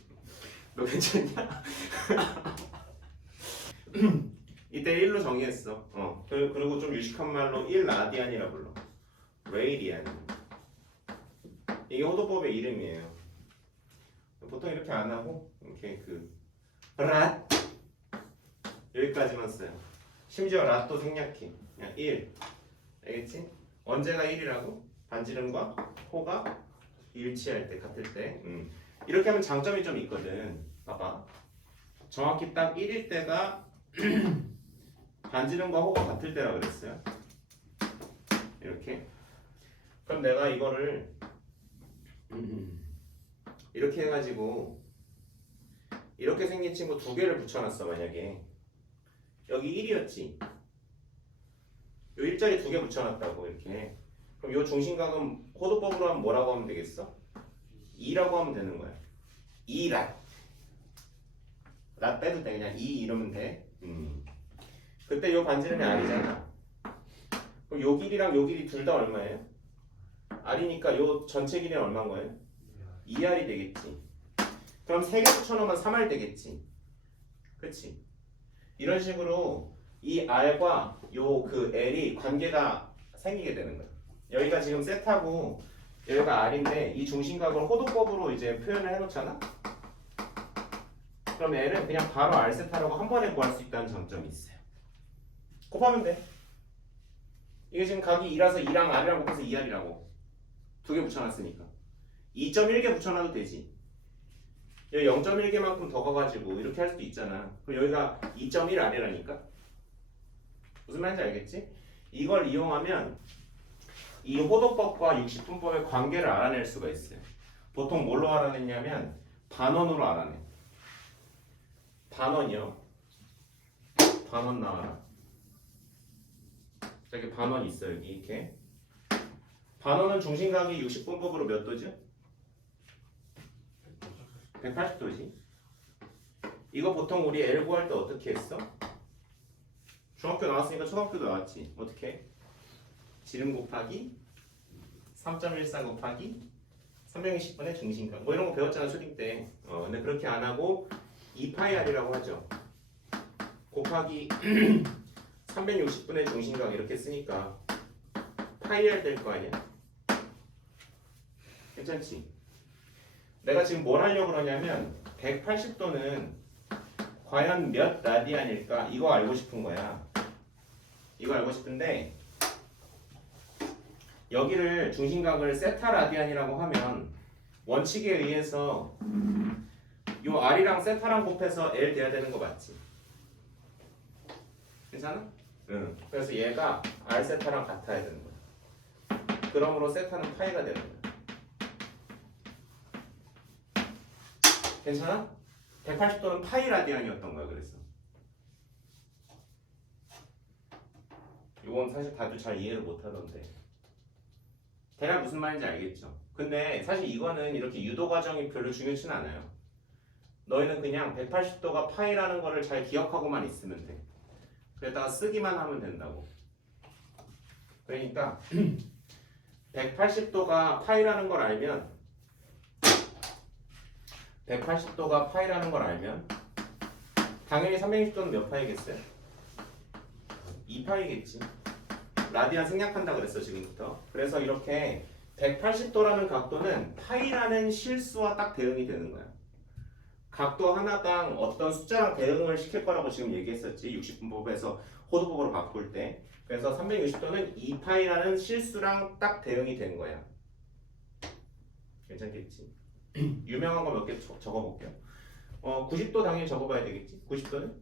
너 괜찮냐? 이때 1로 정의했어. 그리고 좀 유식한 말로 1라디안이라 불러. 레이디안. 이게 호도법의 이름이에요. 보통 이렇게 안 하고 이렇게 랏 여기까지만 써요. 심지어 랏도 생략해. 그냥 1. 알겠지? 언제가 1이라고? 반지름과 호가 일치할 때, 같을 때. 이렇게 하면 장점이 좀 있거든. 봐봐. 정확히 딱 1일 때가 반지름과 호가 같을 때라 그랬어요. 이렇게. 그럼 내가 이거를 이렇게 해가지고 이렇게 생긴 친구 두 개를 붙여놨어. 만약에 여기 1이었지. 요 일자리 두 개 붙여놨다고 이렇게. 그럼 요 중심각은 호도법으로 하면 뭐라고 하면 되겠어? 2라고 하면 되는 거야. 2랏. 랏 빼도 돼. 그냥 2 이러면 돼. 그때 요 반지름이 R이잖아. 그럼 요 길이랑 요 길이 둘 다 얼마예요? R이니까 요 전체 길이는 얼마인 거예요? 2R이 되겠지. 그럼 3개 붙여놓으면 3R 되겠지. 그치? 이런 식으로 이 R과 요 L이 관계가 생기게 되는 거야. 여기가 지금 세타고 여기가 R인데 이 중심각을 호도법으로 이제 표현을 해놓잖아? 그럼 L은 그냥 바로 R 세타라고 한 번에 구할 수 있다는 장점이 있어요. 곱하면 돼. 이게 지금 각이 2라서 2랑 R이랑 곱해서 2R이라고. 두 개 붙여놨으니까 2.1개 붙여놔도 되지. 여기 0.1개만큼 더 가가지고 이렇게 할 수도 있잖아. 그럼 여기가 2.1R이라니까. 무슨 말인지 알겠지? 이걸 이용하면 이 호도법과 60분법의 관계를 알아낼 수가 있어요. 보통 뭘로 알아냈냐면 반원으로 알아내. 반원이요. 반원 나와라. 저기 반원 있어요. 여기 이렇게. 반원은 중심각이 60분법으로 몇 도죠? 180도지. 이거 보통 우리 L 구할 때 어떻게 했어? 중학교 나왔으니까 초등학교도 나왔지. 어떻게? 지름 곱하기 3.14 곱하기 320분의 중심각. 뭐 이런 거 배웠잖아 초딩 때. 근데 그렇게 안 하고 2파이R이라고 하죠. 곱하기 360분의 중심각 이렇게 쓰니까 파이R 될 거 아니야? 괜찮지? 내가 지금 뭘 하려고 그러냐면 180도는 과연 몇 라디안일까? 이거 알고 싶은 거야. 이거 알고 싶은데 여기를 중심각을 세타 라디안이라고 하면 원칙에 의해서 요 R이랑 세타랑 곱해서 L 돼야 되는 거 맞지? 괜찮아? 응. 그래서 얘가 R 세타랑 같아야 되는 거야. 그러므로 세타는 파이가 되는 거야. 괜찮아? 180도는 파이 라디안이었던 거야. 그래서 요건 사실 다들 잘 이해를 못 하던데. 대략 무슨 말인지 알겠죠? 근데 사실 이거는 이렇게 유도 과정이 별로 중요치는 않아요. 너희는 그냥 180도가 파이라는 거를 잘 기억하고만 있으면 돼. 그랬다가 쓰기만 하면 된다고. 그러니까 180도가 파이라는 걸 알면 180도가 파이라는 걸 알면 당연히 360도는 몇 파이겠어요? 2파이겠지. 라디안 생략한다 그랬어 지금부터. 그래서 이렇게 180도라는 각도는 파이라는 실수와 딱 대응이 되는 거야. 각도 하나당 어떤 숫자랑 대응을 시킬 거라고 지금 얘기했었지. 60분법에서 호도법으로 바꿀 때. 그래서 360도는 2파이라는 실수랑 딱 대응이 된 거야. 괜찮겠지? 유명한 거 몇 개 적어볼게요. 90도 당연히 적어봐야 되겠지? 90도는?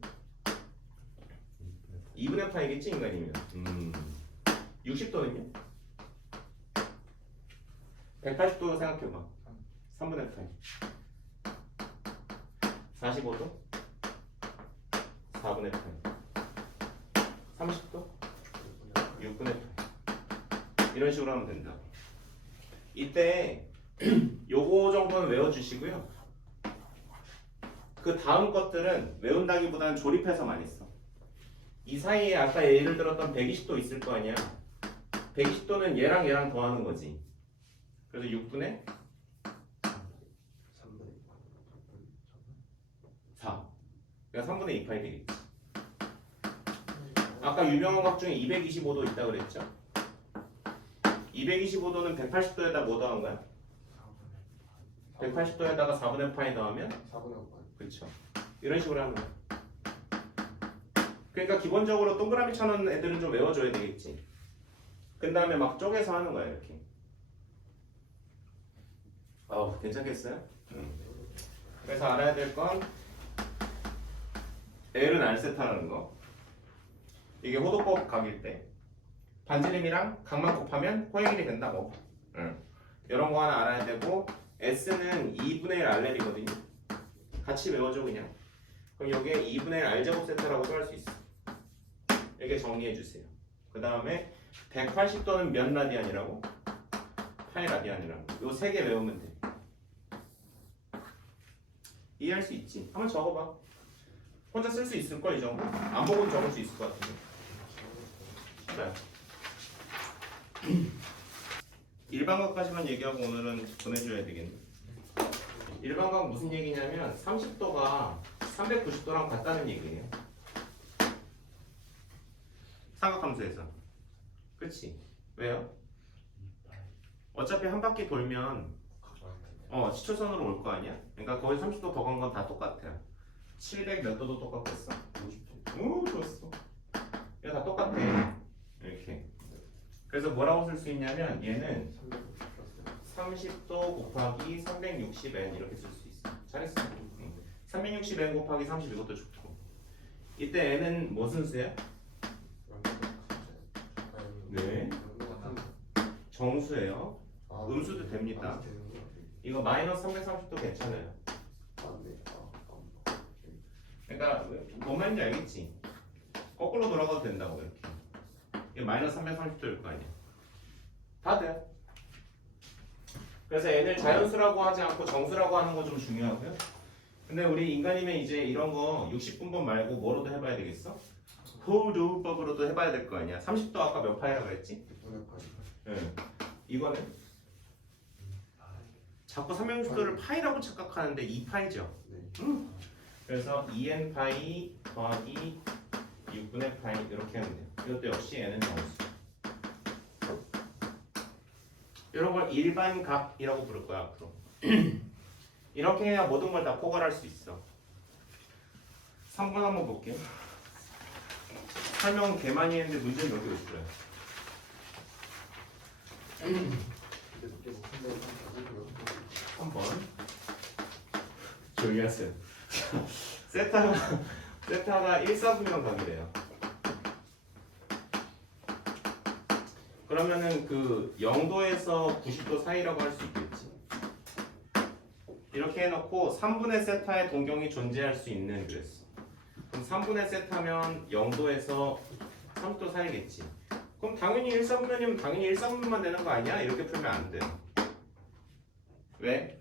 2분의 파이겠지 인간이면. 60도는요? 180도 생각해봐. 3분의 파이. 45도? 4분의 파이. 30도? 6분의 파이. 이런 식으로 하면 된다. 이때 요거 정도는 외워주시고요. 그 다음 것들은 외운다기보다는 조립해서 많이 써. 이 사이에 아까 예를 들었던 120도 있을 거 아니야. 120도는 얘랑 얘랑 더하는 거지. 그래서 6분의 4. 그러니까 3분의 2파이 되겠지. 아까 유명한 각 중에 225도 있다 그랬죠? 225도는 180도에다 뭐 더한 거야? 180도에다가 4분의 파이 더하면? 4분의 5파이. 그렇죠. 이런 식으로 하는 거야. 그러니까 기본적으로 동그라미 쳐놓은 애들은 좀 외워줘야 되겠지. 그 다음에 막 쪼개서 하는 거야 이렇게. 괜찮겠어요? 그래서 알아야 될 건 L은 R세타라는 거. 이게 호도법 각일 때 반지름이랑 각만 곱하면 호행일이 된다고. 이런 거 하나 알아야 되고, S는 2분의 1 R렐이거든요. 같이 외워줘 그냥. 그럼 여기에 2분의 1 R제곱 세타라고 써 할 수 있어. 이렇게 정리해 주세요. 그 다음에 180도는 몇 라디안이라고? 8 라디안이라고. 요 세 개 외우면 돼. 이해할 수 있지? 한번 적어봐. 혼자 쓸 수 있을 걸 이 정도? 안 보고는 적을 수 있을 것 같은데. 그래. 일반각까지만 얘기하고 오늘은 보내줘야 되겠네. 일반각 무슨 얘기냐면 30도가 390도랑 같다는 얘기예요. 삼각함수에서. 그치? 왜요? 어차피 한 바퀴 돌면 지초선으로 올 거 아니야? 그러니까 거의 30도 더 간 건 다 똑같아요. 700 몇 도도 똑같겠어. 50도. 오, 좋았어. 이거 다 똑같아. 이렇게. 그래서 뭐라고 쓸 수 있냐면 얘는 30도 곱하기 360n 이렇게 쓸 수 있어. 잘했어. 360n 곱하기 30 이것도 좋고. 이때 n은 무슨 수야? 네. 정수예요. 음수도 됩니다. 이거 마이너스 330도 괜찮아요. 그러니까 뭔 말인지 알겠지? 거꾸로 돌아가도 된다고 이렇게. 이게 마이너스 330도일 거 아니야. 다 돼. 그래서 n을 자연수라고 하지 않고 정수라고 하는 거 좀 중요하고요. 근데 우리 인간이면 이제 이런 거 60분법 말고 뭐로도 해봐야 되겠어? 호도법으로도 해봐야 될 거 아니야. 30도 아까 몇 파이라고 그랬지? 6분의 8. 응. 이거는 자꾸 360도를 파이라고 착각하는데 2파이죠. 네. 그래서 2n 파이 더하기 6분의 파이 이렇게 하면 돼요. 이것도 역시 n은 정수. 이런 걸 일반각이라고 부를 거야 앞으로. 이렇게 해야 모든 걸 다 포괄할 수 있어. 3번 한번 볼게요. 설명은 개 많이 했는데 문제는 여기 있어요. 3번 조용히 하세요. 세타가 1사분면 각이래요. 그러면은 그 0도에서 90도 사이라고 할 수 있겠지. 이렇게 해놓고 3분의 세타의 동경이 존재할 수 있는 그랬어. 그럼 3분의 세타면 0도에서 30도 사이겠지. 그럼 당연히 1사분면이면 당연히 1사분면만 되는 거 아니야? 이렇게 풀면 안 돼. 왜?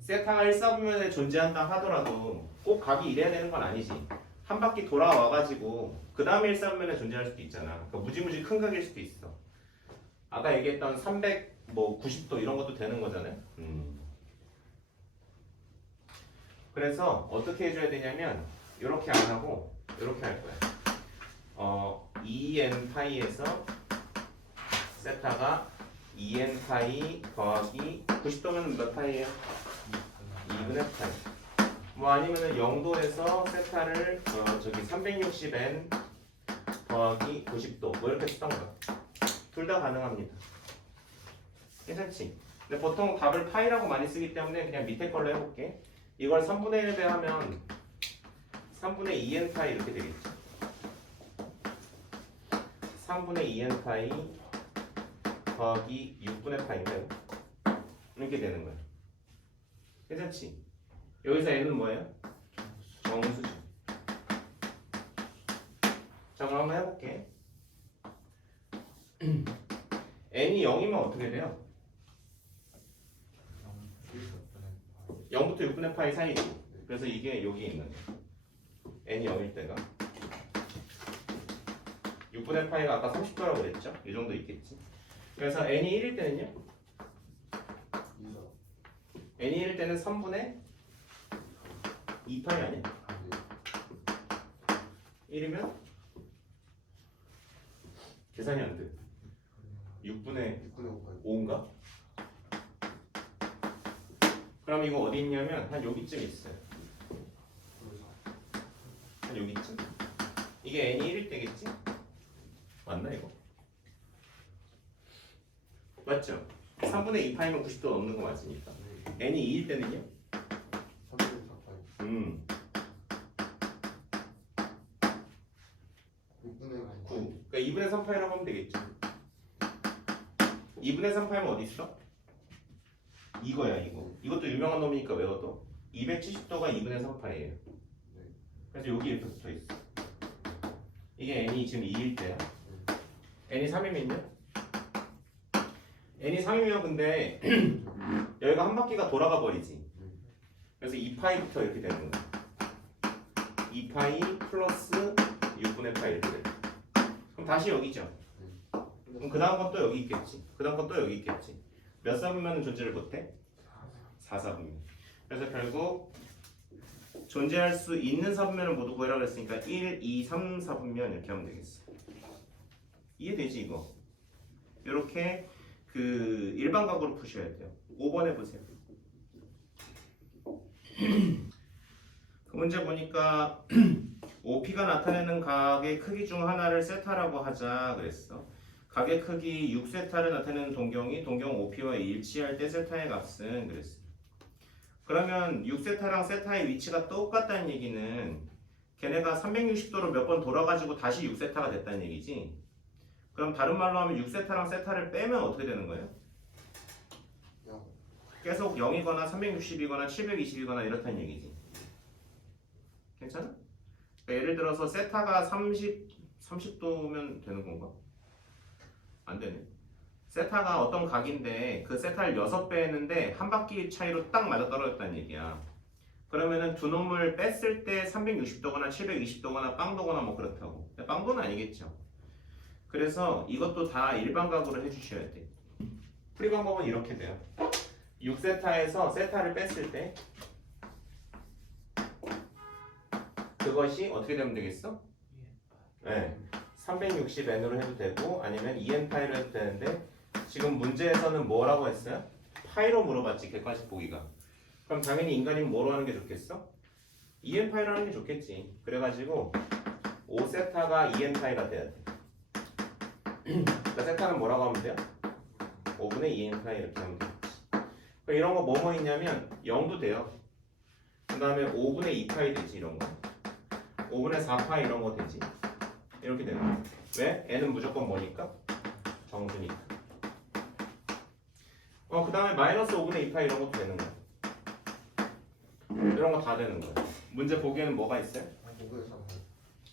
세타가 1사분면에 존재한다 하더라도 꼭 각이 이래야 되는 건 아니지. 한 바퀴 돌아와가지고 그 다음에 1사분면에 존재할 수도 있잖아. 그러니까 무지무지 큰 각일 수도 있어. 아까 얘기했던 390도 이런 것도 되는 거잖아요. 그래서 어떻게 해줘야 되냐면 이렇게 안 하고 이렇게 할 거야. 2n 파이에서 세타가 2n 파이 더하기 90도면 몇 파이예요? 2분의 파이. 뭐 아니면은 0도에서 세타를 저기 360n 더하기 90도 뭐 이렇게 쓰던가. 둘 다 가능합니다. 괜찮지? 근데 보통 답을 파이라고 많이 쓰기 때문에 그냥 밑에 걸로 해볼게. 이걸 3분의 1배 하면 3분의 2n 파이 이렇게 되겠지. 3분의 2n 파이 더하기 6분의 파이인가요? 이렇게 되는 거야. 괜찮지? 여기서 n은 뭐예요? 정수죠. 자, 그럼 한번 해볼게. n이 0이면 어떻게 돼요? 0부터 6분의 파이 사이고. 그래서 이게 여기 있는 거야. n이 0일 때가 6분의 파이가 아까 30도라고 그랬죠? 이 정도 있겠지. 그래서 n이 1일 때는요? n이 1일 때는 3분의 2파이 아니야? 1이면 계산이 안 돼. 6분의 5인가? 그럼 이거 어디 있냐면 한 여기쯤 있어요. 한 여기쯤? 이게 n이 1일 때겠지? 맞나 이거? 맞죠? 3분의 2파이면 90도 넘는 거 맞으니까. n이 2일 때는요? 3분의 4파이 6분의 9. 그러니까 2분의 3파이라고 하면 되겠죠. 2분의 3파이면 어디 있어? 이거야 이거. 이것도 유명한 놈이니까 외워둬. 270도가 2분의 3파이예요. 그래서 여기 이렇게 붙어 있어. 이게 n이 지금 2일 때야. n이 3이면요? n이 3이면 근데 여기가 한 바퀴가 돌아가 버리지. 그래서 2파이부터 이렇게 되는 거야. 2파이 플러스 6분의 파이 이렇게 돼. 그럼 다시 여기죠. 그럼 그 다음 건 또 여기 있겠지. 그 다음 건 또 여기 있겠지. 몇 사분면은 존재를 못해? 4사분면. 그래서 결국 존재할 수 있는 사분면을 모두 구해라 그랬으니까 1, 2, 3, 4분면 이렇게 하면 되겠어. 이해되지 이거? 이렇게 그 일반각으로 푸셔야 돼요. 5번 해보세요. 그 문제 보니까 OP가 나타내는 각의 크기 중 하나를 세타라고 하자 그랬어. 각의 크기 6세타를 나타내는 동경이 동경 OP와 일치할 때 세타의 값은 그랬어. 그러면 6세타랑 세타의 위치가 똑같다는 얘기는 걔네가 360도로 몇 번 돌아가지고 다시 6세타가 됐다는 얘기지. 그럼 다른 말로 하면 6세타랑 세타를 빼면 어떻게 되는 거예요? 계속 0이거나 360이거나 720이거나 이렇다는 얘기지. 괜찮아? 그러니까 예를 들어서 세타가 30도면 되는 건가? 안 되네. 세타가 어떤 각인데 그 세타를 6배 했는데 한 바퀴 차이로 딱 맞아떨어졌다는 얘기야. 그러면은 두 놈을 뺐을 때 360도거나 720도거나 빵도거나 뭐 그렇다고. 빵도는 아니겠죠. 그래서 이것도 다 일반각으로 해주셔야 돼. 풀이 방법은 이렇게 돼요. 6세타에서 세타를 뺐을 때 그것이 어떻게 되면 되겠어? 네, 360n으로 해도 되고 아니면 2n파이로 해도 되는데 지금 문제에서는 뭐라고 했어요? 파이로 물어봤지, 객관식 보기가. 그럼 당연히 인간이면 뭐로 하는 게 좋겠어? 2n파이로 하는 게 좋겠지. 그래가지고 5세타가 2n파이가 돼야 돼. 그러니까 세타는 뭐라고 하면 돼요? 5분의 2n파이 이렇게 하면 되겠지. 그러니까 이런 거 뭐뭐 있냐면 0도 돼요. 그 다음에 5분의 2파이 되지 이런 거. 5분의 4파이 이런 거 되지. 이렇게 되는 거야. 왜? n은 무조건 뭐니까? 정수니까. 그 다음에 마이너스 5분의 2파이 이런 것도 되는 거야. 이런 거 다 되는 거야. 문제 보기에는 뭐가 있어요?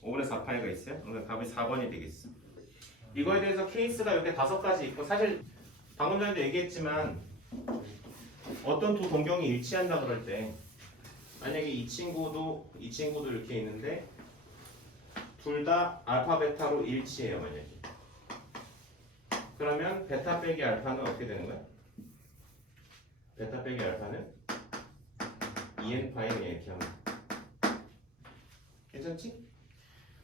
5분의 4파이가 있어요? 그러니까 답이 4번이 되겠어. 이거에 대해서 케이스가 이렇게 5가지 있고 사실 방금 전에도 얘기했지만 어떤 두 동경이 일치한다 그럴 때 만약에 이 친구도 이렇게 있는데 둘 다 알파 베타로 일치해요 만약에 그러면 베타 빼기 알파는 어떻게 되는 거야? 베타 빼기 알파는 2n 파이는 이렇게 하면 괜찮지?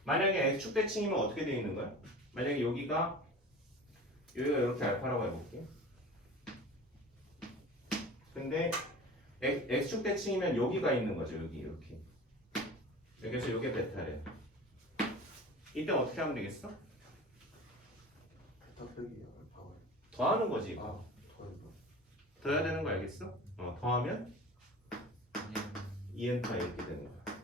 만약에 x축 대칭이면 어떻게 되어 있는 거야? 만약에 여기가 이렇게 알파라고 해볼게 근데 x축 대칭이면 여기가 있는 거죠 여기 이렇게 여기서 이게 베타래요 이때 어떻게 하면 되겠어? 베타 빼기 알파가. 더하는 거지 이거 아, 더했나? 더해야 되는 거 알겠어? 더하면 2n 파이 이렇게 되는 거야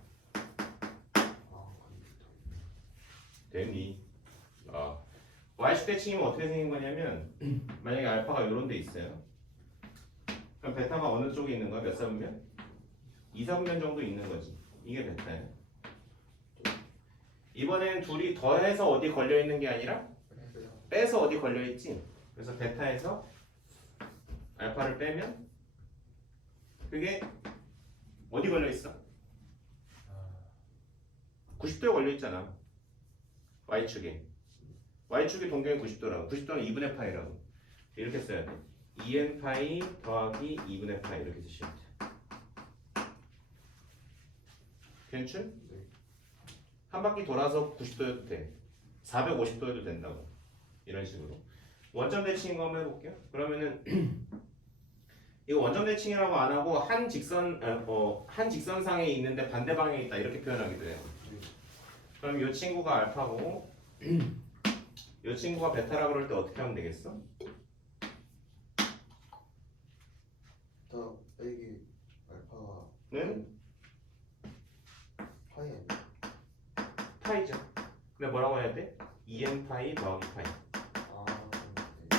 아, 아니, 됐니? y축 대칭이면 어떻게 생긴 거냐면 만약에 알파가 이런 데 있어요 그럼 베타가 어느 쪽에 있는 거야? 몇 사분면? 2사분면 정도 있는 거지 이게 베타야 이번엔 둘이 더해서 어디 걸려 있는 게 아니라 빼서 어디 걸려 있지 그래서 베타에서 알파를 빼면 그게 어디 걸려 있어? 90도에 걸려 있잖아 y축에 y축의 동경이 90도라고 90도는 2분의 파이라고 이렇게 써야 돼 2n 파이 더하기 2분의 파이 이렇게 쓰시면 돼 괜찮? 네. 한 바퀴 돌아서 90도여도 돼 450도여도 된다고 이런 식으로 원점 대칭인 거 한번 해볼게요 그러면은 이거 원점 대칭이라고 안 하고 한 직선상에 있는데 반대 방향에 있다 이렇게 표현하기도 해요 그럼 이 친구가 알파고 이 친구가 베타라 그럴 때 어떻게 하면 되겠어? 베타 빼기 알파가. 네? 파이 아니야? 파이죠 근데 뭐라고 해야 돼? 2n 파이 더하기 파이 아, 네.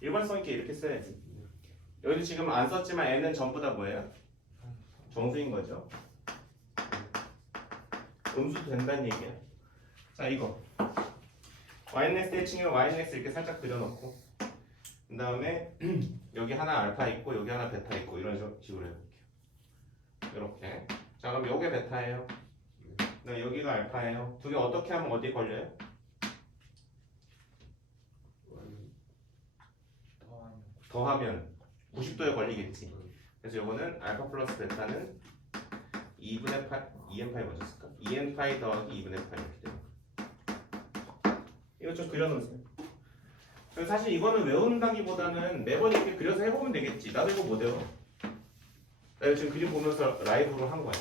일관성 있게 이렇게 써야지 여기도 지금 안 썼지만 n은 전부 다 뭐예요? 정수인 거죠 음수도 된다는 얘기야 자 이거 yx 대칭이면 yx 이렇게 살짝 그려놓고 그 다음에 여기 하나 알파 있고 여기 하나 베타 있고 이런 식으로 해볼게요 이렇게 자 그럼 요게 베타예요 그다음 여기가 알파예요 두 개 어떻게 하면 어디 걸려요? 더하면 90도에 걸리겠지 그래서 요거는 알파 플러스 베타는 2분의 파이 2n 파이 맞았을까? 2n 파이 더하기 2분의 파이 이렇게 되는 거야 이거 좀 그려놓으세요 그래서 사실 이거는 외운다기보다는 매번 이렇게 그려서 해보면 되겠지 나도 이거 못 외워 나 이거 지금 그림 보면서 라이브로 한 거야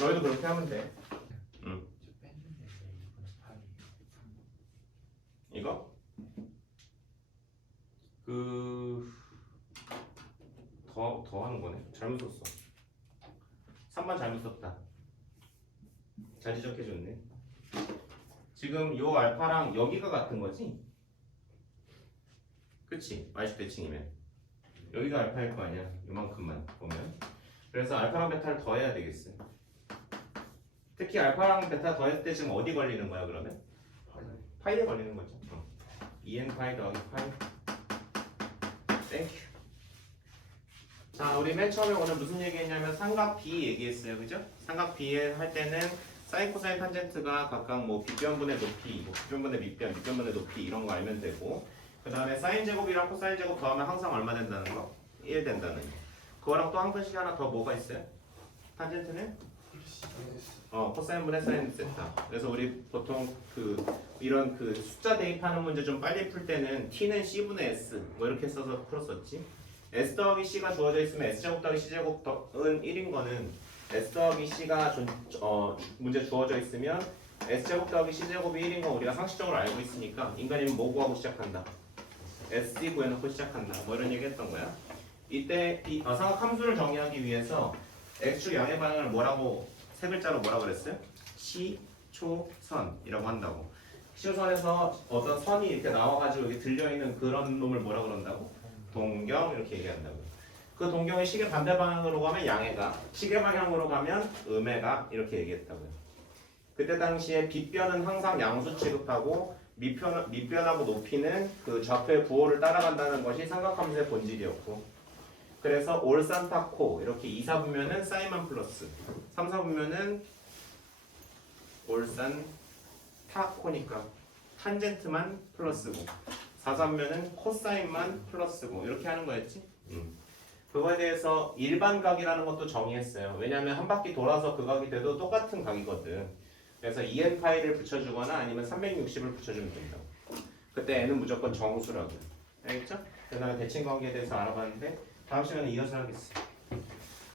너희도 그렇게 하면 돼 이거? 더 하는 거네 잘못 썼어 3번 잘못 썼다 잘 지적해줬네 지금 요 알파랑 여기가 같은 거지? 그치? y축 대칭이면 여기가 알파일 거 아니야 요만큼만 보면 그래서 알파랑 베타를 더해야 되겠어 특히 알파랑 베타 더했을 때 지금 어디 걸리는 거야 그러면? 파이에 걸리는 거죠 2n 파이 더하기 파이 땡큐 자 우리 맨 처음에 오늘 무슨 얘기했냐면 삼각 B 얘기했어요 그죠? 삼각 B에 할 때는 사인 코사인 탄젠트가 각각 뭐 빗변분의 높이, 뭐 빗변분의 밑변, 밑변분의 높이 이런 거 알면 되고 그 다음에 사인 제곱이랑 코사인 제곱 더하면 항상 얼마 된다는 거? 1 된다는 거 그거랑 또 한 번씩 하나 더 뭐가 있어요? 탄젠트는? 코사인분의 사인 세타 그래서 우리 보통 이런 숫자 대입하는 문제 좀 빨리 풀 때는 t는 c분의 s 뭐 이렇게 써서 풀었었지 s 더하기 c가 주어져 있으면 s제곱 더하기 c제곱은 1인 거는 s 더하기 c가 문제 주어져 있으면 s제곱 더하기 c제곱이 1인 건 우리가 상식적으로 알고 있으니까 인간이면 뭐 구하고 시작한다? sc 구해놓고 시작한다 뭐 이런 얘기 했던 거야 이때 이 삼각 함수를 정의하기 위해서 x축 양의 방향을 뭐라고 세 글자로 뭐라 그랬어요? 시초선이라고 한다고 시초선에서 어떤 선이 이렇게 나와가지고 여기 들려있는 그런 놈을 뭐라 그런다고? 동경 이렇게 얘기한다고 그 동경이 시계 반대 방향으로 가면 양해가 시계 방향으로 가면 음해가 이렇게 얘기했다고요 그때 당시에 빗변은 항상 양수 취급하고 밑변하고 높이는 그 좌표의 부호를 따라간다는 것이 삼각함수의 본질이었고, 그래서 올 산타코 이렇게 2, 4분면은 사인만 플러스, 3, 4분면은 올산 타코니까 탄젠트만 플러스고, 4, 3면은 코사인만 플러스고 이렇게 하는 거였지. 그거에 대해서 일반 각이라는 것도 정의했어요. 왜냐하면 한 바퀴 돌아서 그 각이 돼도 똑같은 각이거든. 그래서 2n파이를 붙여주거나 아니면 360을 붙여주면 된다고. 그때 n은 무조건 정수라고. 알겠죠? 그 다음에 대칭 관계에 대해서 알아봤는데 다음 시간에 이어서 하겠습니다.